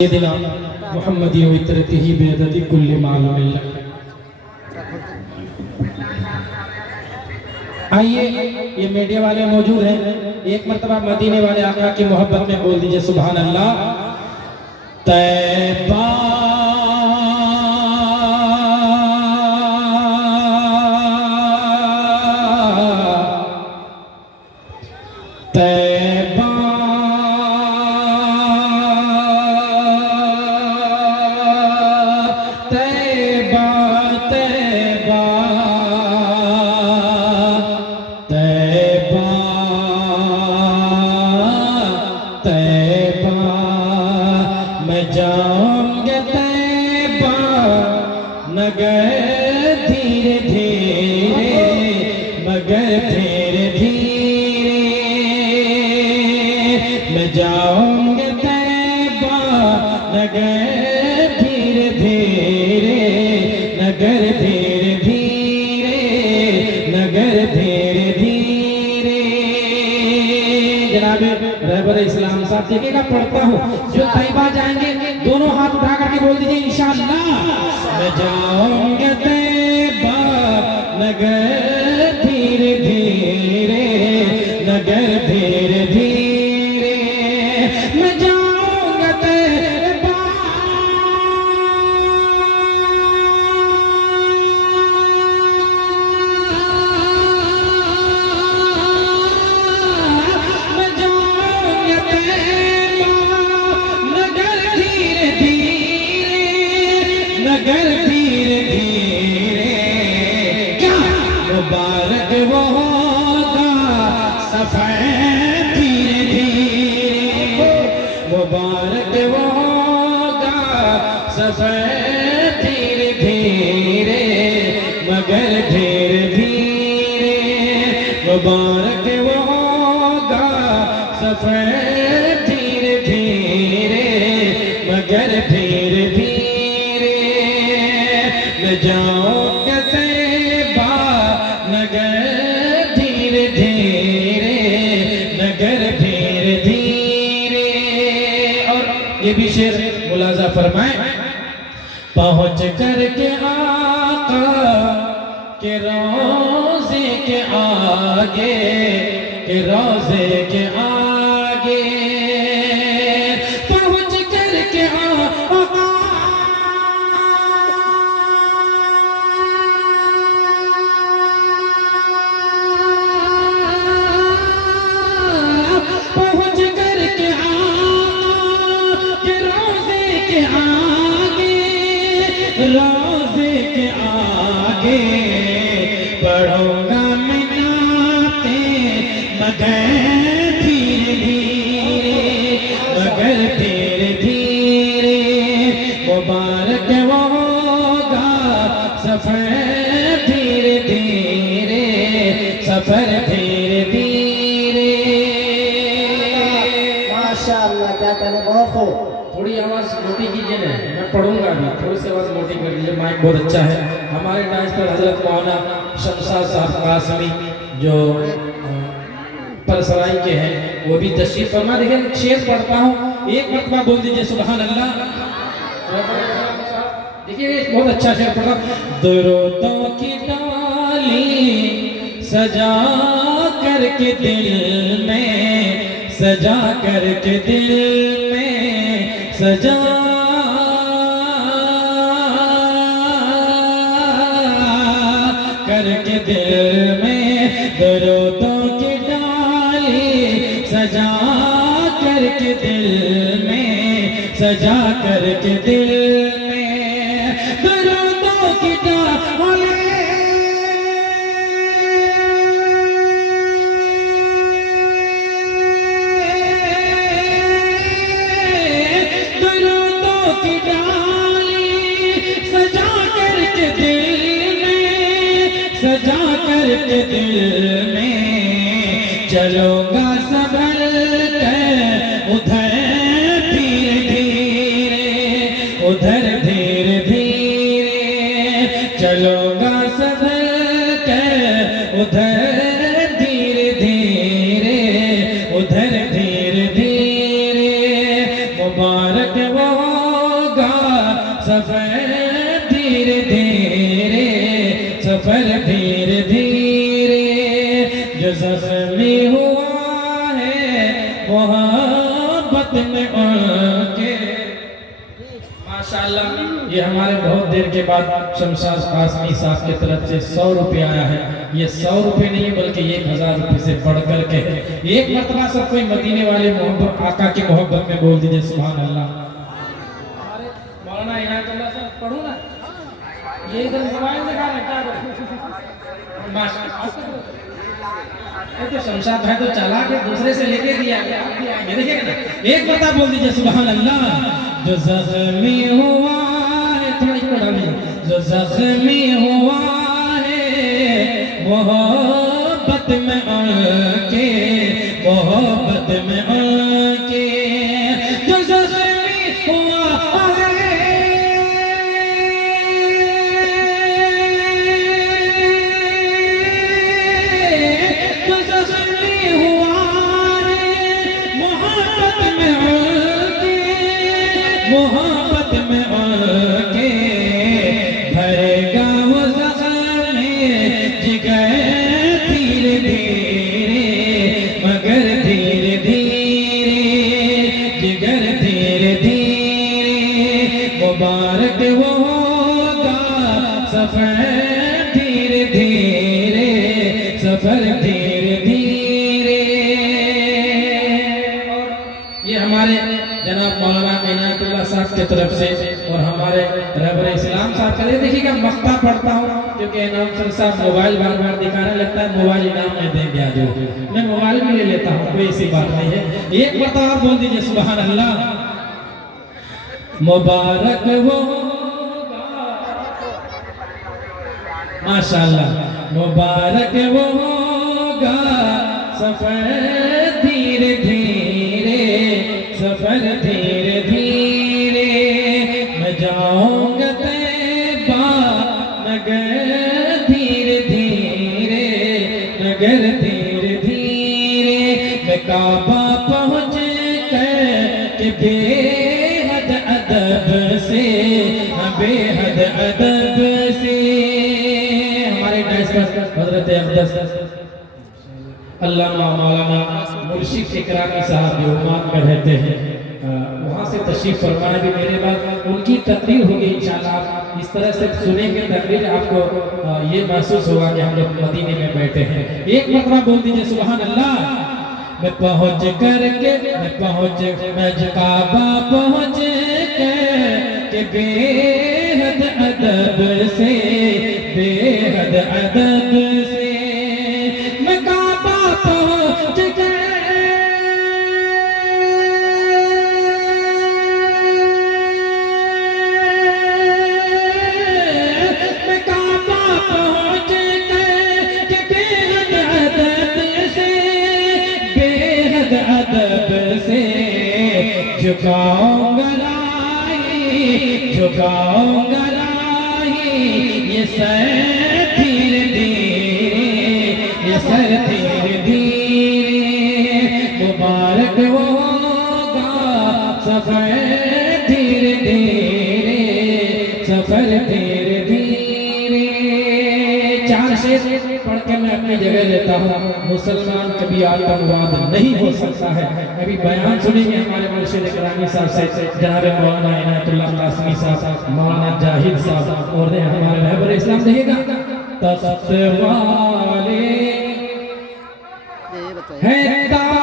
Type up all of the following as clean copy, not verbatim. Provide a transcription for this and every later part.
सैयदना मुहम्मदी व इतरतिही बेअददी कुल्ली मालूम। आइए, ये मीडिया वाले मौजूद हैं, एक मर्तबा मदीने वाले आका की मोहब्बत में बोल दीजिए सुभान अल्लाह। तैबा तैबा तैबा तैबा तैबा तैबा मैं जाऊंगा तैबा नगर धीरे धीरे मगर धीरे धीरे मैं जाऊंगा तैबा नगर धीरे धीरे नगर धीरे धीरे नगर धीरे धीरे। जनाब रहबर इस्लाम साहब देखिएगा, पढ़ता हूँ, जो तैबा जाएंगे दोनों हाथ उठा करके बोल दीजिए इंशाअल्लाह। मैं जाऊंगा तैबा नगर धीरे धीरे नगर धीरे धीरे मैं जाऊंगा तैबा मैं जाऊंगा तैबा नगर धीरे धीरे नगर धीरे धीरे। क्या मुबारक वो होगा सफर धीरे धीरे मुबारक वो होगा सफर धीरे धीरे मगर धीरे धीरे मुबारक वो होगा सफर धीरे धीरे मगर धीरे धीरे मैं जाऊंगा तैबा नगर धीरे धीरे नगर धीरे धीरे। और ये भी शेर मुलाजा फरमाए। पहुंच कर के आका के रोज़े के आगे के रोज़े के आगे पहुंच कर के आका पहुंच कर के आका के रोज़े के आगे रोज़े के आगे पढ़ूंगा मैं नाते मगर धीरे धीरे मगर धीरे धीरे मुबारक वो होगा सफर धीरे धीरे सफर धीरे धीरे। माशाअल्लाह, क्या कहने, बहुत खूब। थोड़ी आवाज़ मोटी कीजिए ना, मैं पढ़ूंगा भी, थोड़ी सी आवाज़ मोटी कर लीजिए, माइक बहुत अच्छा है। हमारे डांस पर हजरत मौलाना शमशाद साहब कासमी जो परसराई के हैं वो भी तशरीफ फरमा। देखिए शेर पढ़ता हूँ, एक मरतबा बोल दीजिए सुभान अल्लाह। देखिए बहुत अच्छा शेर पढ़ा। दुरूदों की डाली सजा करके दिल में सजा करके दिल में सजा करके दिल में दरूदों की डाली सजा करके दिल में सजा करके दिल में दरूदों की डाली दरूदों की डाली सजा करके दिल में सजा करके दिल में चलूंगा संभल कर उधर धीरे धीरे उधर धीरे धीरे चलूंगा संभल कर उधर धीरे धीरे उधर धीरे धीरे मुबारक वो सफर धीरे धीरे, सफर धीरे धीरे, जो जख्मी हुआ है मोहब्बत में उनके। माशाअल्लाह, ये हमारे बहुत देर के बाद शमशाद कासमी साहब की तरफ से 100 रुपये आया है। ये 100 रुपये नहीं बल्कि 1000 रुपये से बढ़ कर के। एक मरतबा सब कोई मदीने वाले मोहब्बत आका की मोहब्बत में बोल दीजिए सुभान अल्लाह। मौलाना इनायतुल्लाह साहब पढ़ो ना, ये इधर मोबाइल में क्या करूं? माशाअल्लाह, ये तो शमशाद भाई तो चला के दूसरे से लेके दिया गया। ये देखिए ना, एक मरतबा बोल दीजिए सुभान अल्लाह। जो जख्मी हुआ है, थोड़ा इसको डालिए, जो जख्मी हुआ है मोहब्बत में आके, मोहब्बत में आके, जो जख्मी हुआ है, जो जख्मी हुआ है मोहब्बत में आके, मोहब्बत में आके, भरेगा वो ज़ख्म जिगर धीरे धीरे, मगर धीरे धीरे, जिगर धीरे धीरे, मुबारक वो होगा सफर धीरे धीरे, सफर धीरे धीरे। और ये हमारे जनाब मौलाना इनायतुल्लाह साहब की तरफ से और हमारे रहबर इस्लाम साहब का। देखिएगा मक्ता पढ़ता हूँ क्योंकि इनाम सर साहब मोबाइल बार बार दिखाने लगता है, मोबाइल इनाम में देंगे आज, मैं मोबाइल भी ले लेता हूँ, कोई ऐसी बात नहीं है। एक मरतबा आप बोल दीजिए सुभान अल्लाह। मुबारक वो माशाअल्लाह, मुबारक वो होगा सफर धीरे धीरे, सफर धीरे धीरे, मैं जाऊंगा तैबा नगर धीरे धीरे, नगर धीरे धीरे, मैं काबा पहुँच कर के बेहद अदब से, बेहद अदब से। हमारे डाइस पर हजरत अक़दस अल्लामा मौलाना मुर्शिद इकरामी साहब जो ओमान में रहते हैं, वहाँ से तशरीफ फरमाया भी मेरे बाद उनकी तकरीर होगी इंशाल्लाह। इस तरह से सुनेंगे तकरीर, आपको ये महसूस होगा कि हम लोग मदीने में बैठे हैं। एक मरतबा बोल दीजिए सुभान अल्लाह। मैं पहुँच करके, मैं पहुँच, मैं काबा पहुँच के बेहद अदब से, बेहद अदब से, मैं काबा पहुँच के, मैं काबा पहुँच के बेहद अदब से, बेहद अदब से, झुकाऊंगा राही, झुकाऊंगा राही, ये सर धीरे धीरे, ये सर धीरे धीरे, मुबारक होगा सफर धीरे धीरे, सफर धीरे धीरे। 4 शेर पढ़ के मैं अपनी जगह लेता हूँ। मुसलमान कभी आतंकवाद नहीं हो सकता है। अभी बयान सुनेंगे हमारे मुर्शिद इकरामी साहब से, जनाब मौलाना इनायतुल्लाह कासमी साहब, मौलाना जाहिद साहब और हमारे रहबर इस्लाम। देखिएगा, तख्त वाले हैं ताज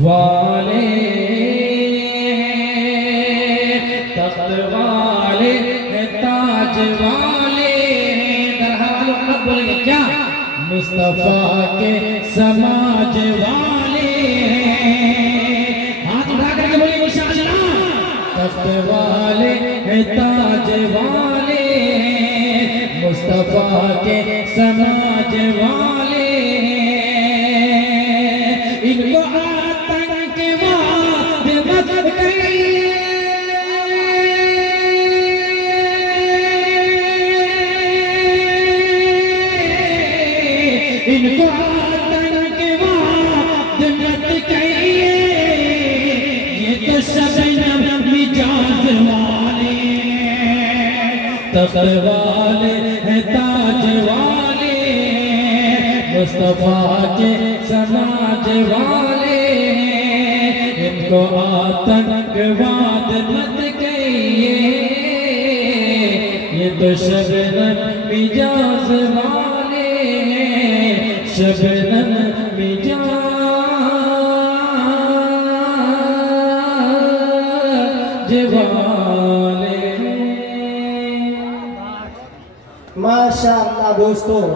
वाले, तख्त वाले हैं, ताज वाले हैं। दरगाह वालों अब बोलेंगे क्या? मुस्तफा के समाज वाले हैं। हाथ उठा करके बोलिए इंशाअल्लाह। तख्त वाले हैं, ताज वाले हैं, मुस्तफा के समाज वाले हैं। इनको आतंकवाद मत करिए, इनको आतंकवाद तख्त वाले हैं ताज वाले मुस्तफा के समाज वाले इनको आतंकवाद मत कहिए ये तो शबनम मिजाज वाले शबनम मिजाज वाले माशाअल्लाह दोस्तों।